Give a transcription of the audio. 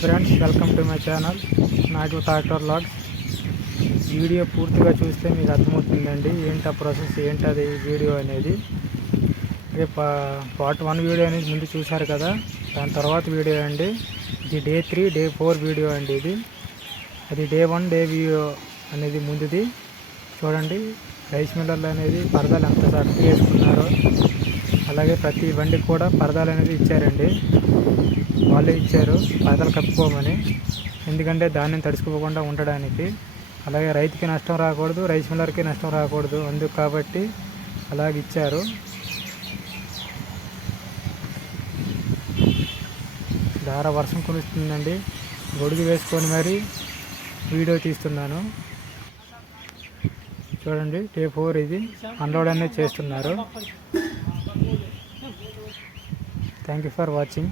Friends, welcome to my channel నాటు tractor logs. Video పూర్తిగా చూస్తే మీకు అర్థమవుతుందండి ఏంటి ఆ ప్రాసెస్, ఏంటది వీడియో అనేది. పార్ట్ 1 వీడియో అనేది ముందు చూశారు కదా, దాని తర్వాత వీడియో అండి ఇది డే 3 డే 4 వీడియో అండి. ఇది అది డే 1 డే వీడియో అనేది ముందుది. చూడండి రైస్ మిల్లర్లు అనేది పరదాలు ఎంత చక్కగా వేసుకున్నారో, అలాగే ప్రతి బండికి కూడా పరదాలు అనేది ఇచ్చారండి. వాళ్ళే ఇచ్చారు పరదాలు కప్పుకోమని, ఎందుకంటే ధాన్యం తడుచుకోకుండా ఉండడానికి. అలాగే రైతుకి నష్టం రాకూడదు, రైస్ మిల్లర్కి నష్టం రాకూడదు, అందుకు కాబట్టి అలాగే ఇచ్చారు. వర్షం కురుస్తుందండి, గొడుగు వేసుకొని మరి వీడియో తీస్తున్నాను. చూడండి డే 4 ఇది అన్లోడ్ అనేది చేస్తున్నారు. Thank you for watching.